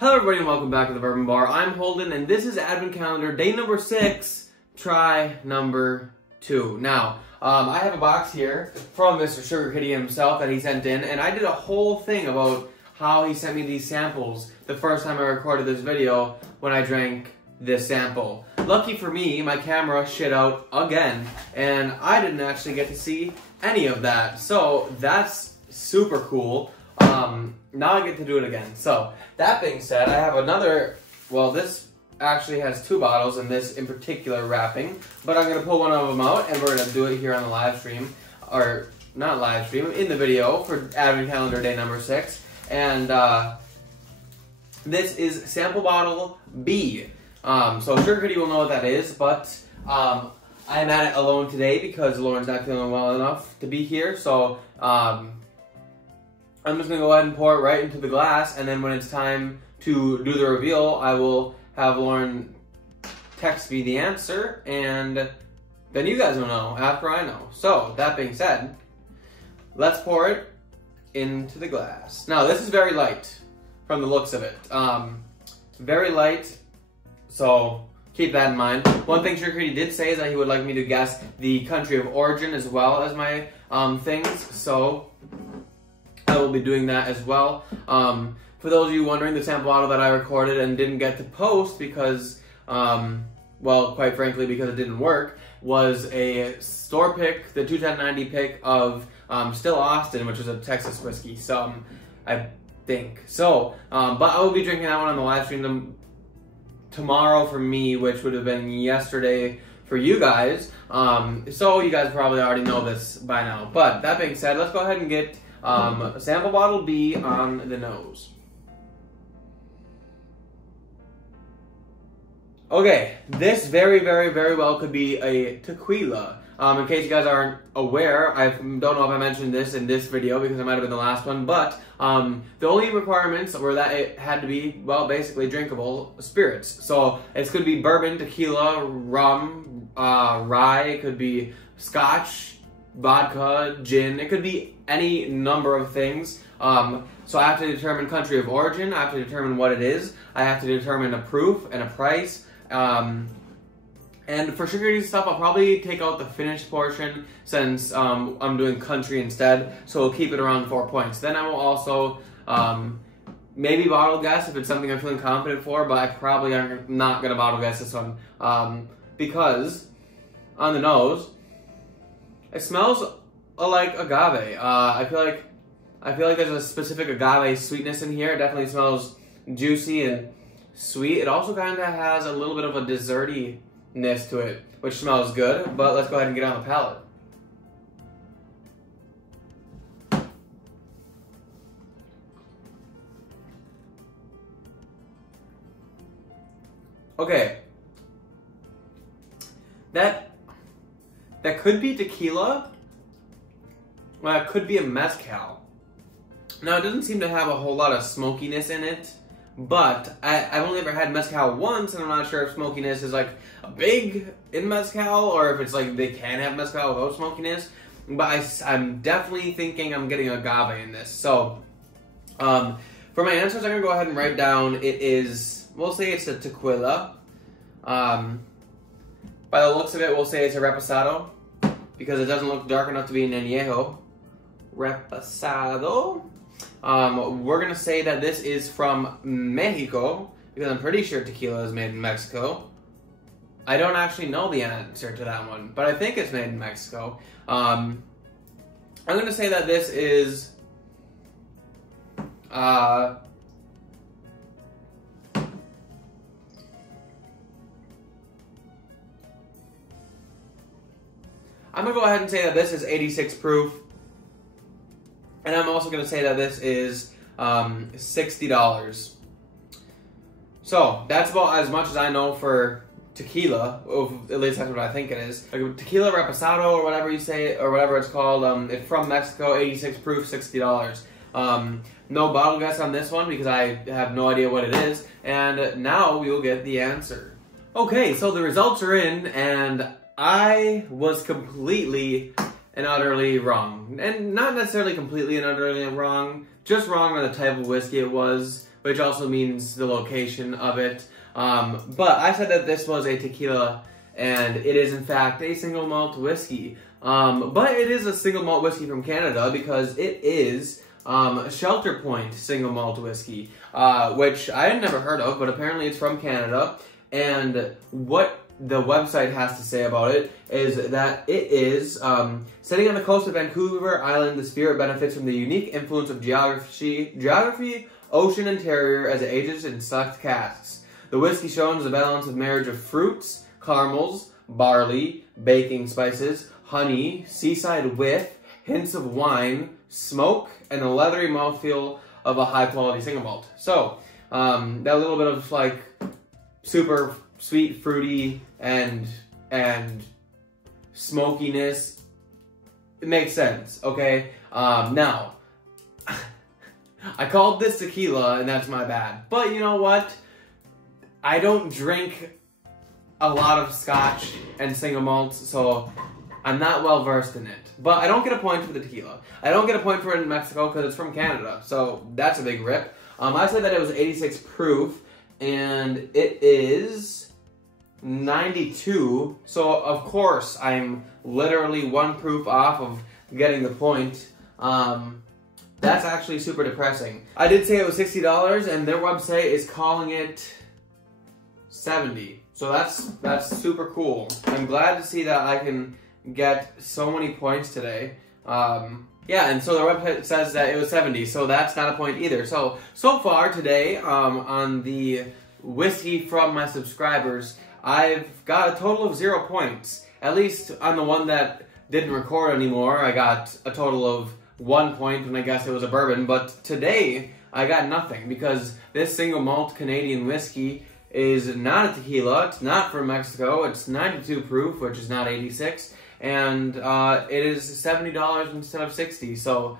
Hello everybody and welcome back to the Bourbon Bar. I'm Holden and this is Advent Calendar day number 6, try number 2. Now, I have a box here from Mr. Sugar Kitty himself that he sent in, and I did a whole thing about how he sent me these samples the first time I recorded this video when I drank this sample. Lucky for me, my camera shit out again, and I didn't actually get to see any of that. So that's super cool. Now I get to do it again. So, that being said, I have another, well, this actually has 2 bottles in this in particular wrapping, but I'm going to pull one of them out and we're going to do it here on the live stream, or not live stream, in the video for Advent Calendar day number 6. And this is sample bottle B. So Sugar Kitty will know what that is, but I'm at it alone today because Lauren's not feeling well enough to be here, so I'm just going to go ahead and pour it right into the glass, and then when it's time to do the reveal, I will have Lauren text me the answer, and then you guys will know after I know. So, that being said, let's pour it into the glass. Now, this is very light from the looks of it. Very light, so keep that in mind. One thing Sugar Kitty did say is that he would like me to guess the country of origin as well as my things, so I will be doing that as well. For those of you wondering, the sample bottle that I recorded and didn't get to post because, well, quite frankly, because it didn't work, was a store pick, the 21090 pick of Still Austin, which is a Texas whiskey, so I think. So, but I will be drinking that one on the live stream tomorrow for me, which would have been yesterday for you guys. So you guys probably already know this by now. But that being said, let's go ahead and get sample bottle B on the nose. Okay, this very well could be a tequila. In case you guys aren't aware, I don't know if I mentioned this in this video because it might have been the last one, but the only requirements were that it had to be, well, basically drinkable spirits. So it could be bourbon, tequila, rum, rye, it could be scotch, vodka, gin, it could be any number of things. So I have to determine country of origin, I have to determine what it is, I have to determine a proof and a price. And for Sugar Kitty stuff, I'll probably take out the finished portion since I'm doing country instead, so we'll keep it around 4 points. Then I will also maybe bottle guess if it's something I'm feeling confident for, but I probably am not going to bottle guess this one because on the nose, it smells like agave. I feel like there's a specific agave sweetness in here. It definitely smells juicy and sweet. It also kind of has a little bit of a desserty-ness to it, which smells good, but let's go ahead and get on the palate. Okay. That could be tequila. Well, it could be a mezcal. Now, it doesn't seem to have a whole lot of smokiness in it, but I've only ever had mezcal once, and I'm not sure if smokiness is like big in mezcal, or if it's like they can have mezcal without smokiness, but I'm definitely thinking I'm getting agave in this. So, for my answers, I'm going to go ahead and write down it is, we'll say it's a tequila. By the looks of it, we'll say it's a reposado, because it doesn't look dark enough to be an añejo. Reposado. We're going to say that this is from Mexico, because I'm pretty sure tequila is made in Mexico. I don't actually know the answer to that one, but I think it's made in Mexico. I'm going to say that this is I'm going to go ahead and say that this is 86 proof. And I'm also going to say that this is $60. So, that's about as much as I know for tequila. At least that's what I think it is. Like tequila reposado or whatever you say, or whatever it's called. It's from Mexico, 86 proof, $60. No bottle guess on this one because I have no idea what it is. And now we will get the answer. Okay, so the results are in, and I was completely and utterly wrong. And not necessarily completely and utterly wrong, just wrong on the type of whiskey it was. which also means the location of it. But I said that this was a tequila, and it is in fact a single malt whiskey. But it is a single malt whiskey from Canada because it is Shelter Point single malt whiskey, which I had never heard of, but apparently it's from Canada. And what the website has to say about it is that it is sitting on the coast of Vancouver Island. The spirit benefits from the unique influence of geography, ocean, and terroir as it ages in select casks. The whiskey shows a balance of marriage of fruits, caramels, barley, baking spices, honey, seaside whiff, hints of wine, smoke, and the leathery mouthfeel of a high-quality single malt. So, that little bit of like super sweet, fruity, and smokiness, it makes sense, okay? Now, I called this tequila, and that's my bad. But you know what? I don't drink a lot of scotch and single malts, so I'm not well versed in it. But I don't get a point for the tequila. I don't get a point for it in Mexico because it's from Canada, so that's a big rip. I said that it was 86 proof, and it is 92, so of course I'm literally 1 proof off of getting the point. That's actually super depressing. I did say it was $60, and their website is calling it 70. So that's super cool. I'm glad to see that I can get so many points today. Yeah, and so the website says that it was 70, so that's not a point either. So far today, on the whiskey from my subscribers, I've got a total of 0 points. At least on the one that didn't record anymore, I got a total of 1 point, and I guess it was a bourbon. But today, I got nothing, because this single malt Canadian whiskey is not a tequila, it's not from Mexico, it's 92 proof, which is not 86, and it is $70 instead of $60. So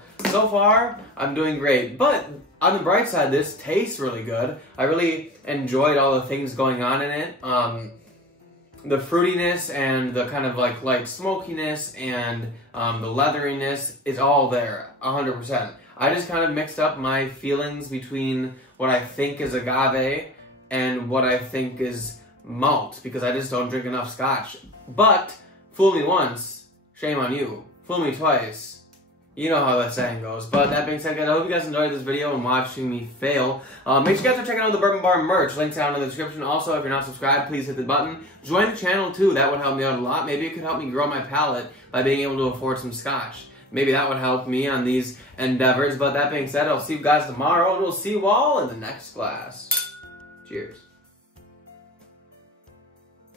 far, I'm doing great. But on the bright side, this tastes really good. I really enjoyed all the things going on in it. The fruitiness and the kind of like light smokiness and the leatheriness is all there, 100%. I just kind of mixed up my feelings between what I think is agave and what I think is malt, because I just don't drink enough scotch. But fool me once, shame on you. Fool me twice, you know how that saying goes. But that being said, guys, I hope you guys enjoyed this video and watching me fail. Make sure you guys are checking out the Bourbon Bar merch. Links down in the description. Also, if you're not subscribed, please hit the button. Join the channel too. That would help me out a lot. Maybe it could help me grow my palate by being able to afford some scotch. Maybe that would help me on these endeavors. But that being said, I'll see you guys tomorrow, and we'll see you all in the next class. Cheers.